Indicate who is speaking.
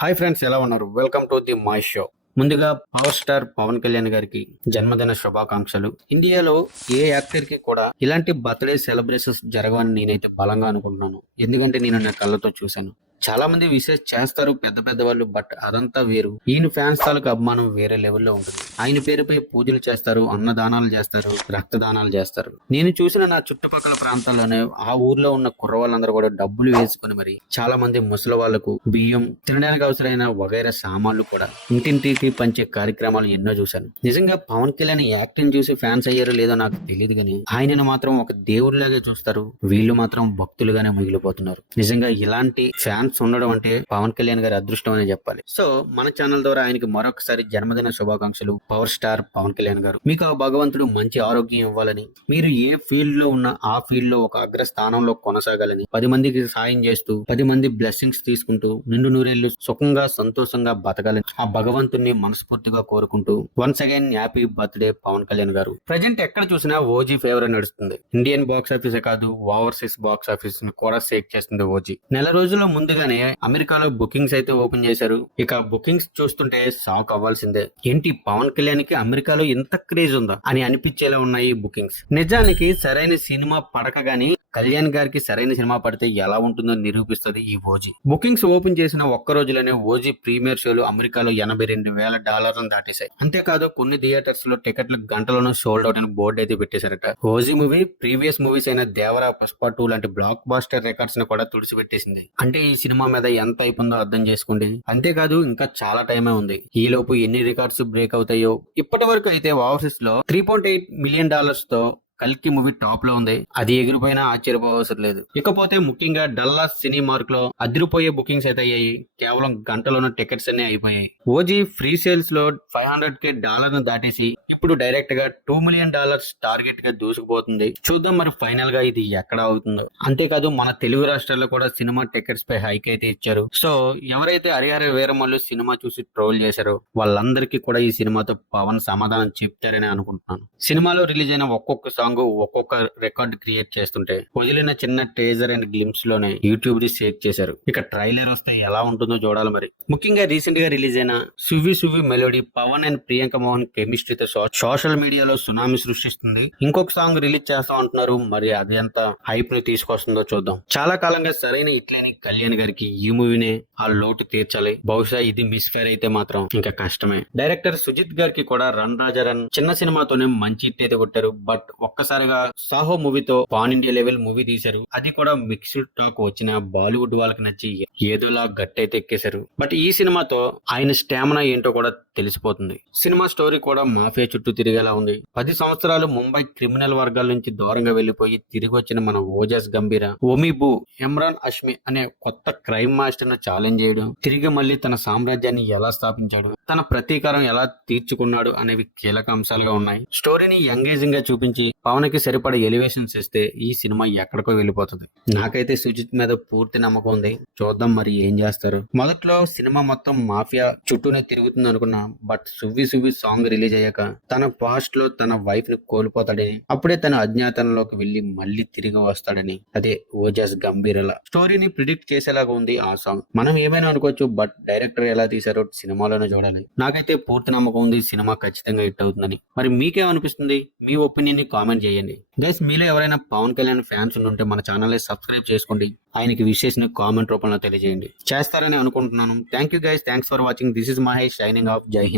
Speaker 1: Hi friends ఎలా ఉన్నారు? Welcome to the my show ముందుగా పవర్ స్టార్ పవన్ కళ్యాణ్ గారికి జన్మదిన శుభాకాంక్షలు. ఇండియాలో ఏ యాక్టర్కి కూడా ఇలాంటి బర్త్డే సెలబ్రేషన్స్ జరగవని నేనైతే బలంగా అనుకుంటున్నాను. ఎందుకంటే నేను నా కళ్ళతో చూశాను. చాలా మంది విషెస్ చేస్తారు పెద్ద పెద్ద వాళ్ళు బట్ అదంతా వేరు. ఈయన ఫ్యాన్స్ తాలూకు అభిమానం వేరే లెవెల్లో ఉంటుంది. ఆయన పేరుపై పూజలు చేస్తారు అన్నదానాలు చేస్తారు రక్తదానాలు చేస్తారు. నేను చూసిన నా చుట్టుపక్కల ప్రాంతాల్లోనే ఆ ఊర్లో ఉన్న కుర్రవాళ్ళందరూ కూడా డబ్బులు వేసుకుని మరి చాలా మంది ముసలి వాళ్ళకు బియ్యం తినడానికి అవసరమైన వగైరా సామాన్లు కూడా ఇంటింటికి పంచే కార్యక్రమాలు ఎన్నో చూశాను. నిజంగా పవన్ కళ్యాణ్ యాక్టింగ్ చూసి ఫ్యాన్స్ అయ్యారో లేదో నాకు తెలియదు కానీ ఆయనను మాత్రం ఒక దేవుడిలాగే చూస్తారు. వీళ్ళు మాత్రం భక్తులుగానే మిగిలిపోతున్నారు. నిజంగా ఇలాంటి ఛాన్స్ ఉండడం అంటే పవన్ కళ్యాణ్ గారి అదృష్టం అని చెప్పాలి. సో మన ఛానల్ ద్వారా ఆయనకి మరొకసారి జన్మదిన శుభాకాంక్షలు పవర్ స్టార్ పవన్ కళ్యాణ్ గారు. మీకు ఆ భగవంతుడు మంచి ఆరోగ్యం ఇవ్వాలని మీరు ఏ ఫీల్డ్లో ఉన్న ఆ ఫీల్డ్లో ఒక అగ్ర స్థానంలో కొనసాగాలని పది మందికి సాయం చేస్తూ పది మంది బ్లెస్సింగ్స్ తీసుకుంటూ నిండు నూరేళ్ళు సుఖంగా సంతోషంగా బతకాలని ఆ భగవంతుని మనస్ఫూర్తిగా కోరుకుంటూ once again happy birthday Pawan Kalyan garu. Present ఎక్కడ చూసినా ఓజీ ఫేవర్ నడుస్తుంది. ఇండియన్ బాక్స్ ఆఫీసే కాదు ఓవర్సీస్ బాక్స్ ఆఫీస్ని కూడా షేక్ చేస్తుంది ఓజీ. నెల రోజుల ముందుగానే అమెరికాలో బుకింగ్స్ అయితే ఓపెన్ చేశారు. ఇక బుకింగ్స్ చూస్తుంటే షాక్ అవ్వాల్సిందే. ఏంటి పవన్ కళ్యాణ్కి అమెరికాలో ఇంత క్రేజ్ ఉందా? అని అనిపించేలా ఉన్నాయి బుకింగ్స్. నిజానికి సరైన సినిమా పడక గానీ కళ్యాణ్ గారికి సరైన సినిమా పడితే ఎలా ఉంటుందో నిరూపిస్తుంది ఈ ఓజీ. బుకింగ్స్ ఓపెన్ చేసిన ఒక్క రోజులోనే ఓజీ ప్రీమియర్ షోలు అమెరికాలో ఎనభై రెండు వేల డాలర్లను దాటేశాయి. అంతేకాదు కొన్ని థియేటర్స్లో టికెట్లు గంటలను సోల్డ్ అవుట్ అని బోర్డు అయితే పెట్టేశారట. ఓజీ మూవీ ప్రీవియస్ మూవీస్ అయిన దేవరా పుష్ప టూ లాంటి బ్లాక్ బాస్టర్ రికార్డ్స్ని కూడా తుడిచిపెట్టేసింది. అంటే ఈ సినిమా మీద ఎంత అయిపోయిందో అర్థం చేసుకోండి. అంతేకాదు ఇంకా చాలా టైమే ఉంది. ఈ లోపు ఎన్ని రికార్డ్స్ బ్రేక్ అవుతాయో ఇప్పటి వరకు అయితే ఓవర్సీస్లో త్రీ పాయింట్ ఎయిట్ మిలియన్ డాలర్స్తో కల్కి మూవీ టాప్లో ఉంది. అది ఎగిరిపోయినా ఆశ్చర్యపోవసరం లేదు ఇకపోతే ముఖ్యంగా డల్లాస్ సినీ మార్క్లో అదిరిపోయే బుకింగ్స్ అయితే అయ్యాయి. కేవలం గంటలోనే టికెట్స్ అన్ని అయిపోయాయి. ఓజీ ఫ్రీ సేల్స్లో ఫైవ్ హండ్రెడ్ కే డాలర్ను దాటేసి ఇప్పుడు డైరెక్ట్గా టూ మిలియన్ డాలర్స్ టార్గెట్గా దూసుకుపోతుంది. చూద్దాం మరి ఫైనల్గా ఇది ఎక్కడ అవుతుందో. అంతేకాదు మన తెలుగు రాష్ట్రాల్లో కూడా సినిమా టికెట్స్ పై హైక్ అయితే ఇచ్చారు. సో ఎవరైతే హరిహర వీరమల్లు సినిమా చూసి ట్రోల్ చేశారో వాళ్ళందరికీ కూడా ఈ సినిమాతో పవన్ సమాధానం చెప్తారని అనుకుంటున్నాను. సినిమాలో రిలీజ్ అయిన ఒక్కొక్క సాంగ్ ఒక్కొక్క రికార్డ్ క్రియేట్ చేస్తుంటే వదిలిన చిన్న టేజర్ అండ్ గ్లిమ్స్లోనే యూట్యూబ్ ది షేక్ చేశారు. ఇక ట్రైలర్ వస్తే ఎలా ఉంటుందో చూడాలి మరి. ముఖ్యంగా రీసెంట్గా రిలీజ్ అయిన సువి సువి మెలోడీ పవన్ అండ్ ప్రియాంక మోహన్ కెమిస్ట్రీతో సోషల్ మీడియాలో సునామీ సృష్టిస్తుంది. ఇంకొక సాంగ్ రిలీజ్ చేస్తాం అంటున్నారు. మరి అది ఎంత హైప్ని తీసుకొస్తుందో చూద్దాం. చాలా కాలంగా సరైన ఇట్లేని కళ్యాణ్ గారికి ఈ మూవీనే ఆ లోటు తీర్చాలి. బహుశా ఇది మిస్ ఫైర్ అయితే మాత్రం ఇంకా కష్టమే. డైరెక్టర్ సుజిత్ గారికి కూడా రన్ రాజా రన్ చిన్న సినిమాతోనే మంచి ఇట్ అయితే కొట్టారు. బట్ ఒక్కసారిగా సాహో మూవీతో పాన్ ఇండియా లెవెల్ మూవీ తీశారు. అది కూడా మిక్స్డ్ టాక్ వచ్చిన బాలీవుడ్ వాళ్ళకి నచ్చి ఏదోలా గట్టయితే ఎక్కేశారు. బట్ ఈ సినిమాతో ఆయన స్టామినా ఏంటో కూడా తెలిసిపోతుంది. సినిమా స్టోరీ కూడా మాఫియా చుట్టూ తిరిగేలా ఉంది. పది సంవత్సరాలు ముంబై క్రిమినల్ వర్గాల నుంచి దూరంగా వెళ్ళిపోయి తిరిగి వచ్చిన మన ఓజాస్ గంభీర ఒమిబు ఇమ్రాన్ అష్మి అనే కొత్త క్రైమ్ మాస్టర్ను ఛాలెంజ్ చేయడం తిరిగి మళ్ళీ తన సామ్రాజ్యాన్ని ఎలా స్థాపించాడు తన ప్రతీకారం ఎలా తీర్చుకున్నాడు అనేవి కీలక అంశాలుగా ఉన్నాయి. స్టోరీని ఎంగేజింగ్గా చూపించి పవన్కి సరిపడే ఎలివేషన్స్ ఇస్తే ఈ సినిమా ఎక్కడికో వెళ్ళిపోతుంది. నాకైతే సుజిత్ మీద పూర్తి నమ్మకం ఉంది. చూద్దాం మరి ఏం చేస్తారు. మొదట్లో సినిమా మొత్తం మాఫియా చుట్టూనే తిరుగుతుంది అనుకున్నా బట్ సువ్వి సువ్వి సాంగ్ రిలీజ్ అయ్యాక తన పాస్ట్లో తన వైఫ్ని కోల్పోతాడని అప్పుడే తన అజ్ఞాతంలోకి వెళ్ళి మళ్ళీ తిరిగి వస్తాడని అదే ఓజాస్ గంభీరల స్టోరీని ప్రిడిక్ట్ చేసేలాగా ఉంది ఆ సాంగ్ మనం ఏమైనా అనుకోవచ్చు బట్ డైరెక్టర్ ఎలా తీశారో సినిమాలోనే చూడాలి. నాకైతే పూర్తి నమ్మకం ఉంది సినిమా ఖచ్చితంగా హిట్ అవుతుందని. మరి మీకేమనిపిస్తుంది? మీ ఒపీనియన్ కామెంట్ కామెంట్ చేయండి. గైస్ మీలో ఎవరైనా పవన్ కళ్యాణ్ ఫ్యాన్స్ ఉంటే మన ఛానల్ని సబ్స్క్రైబ్ చేసుకోండి. ఆయనకి విషెస్ కామెంట్ రూపంలో తెలియజేయండి. చేస్తారని అనుకుంటున్నాను. Thank you guys thanks for watching this is Mahesh shining of Jai Hind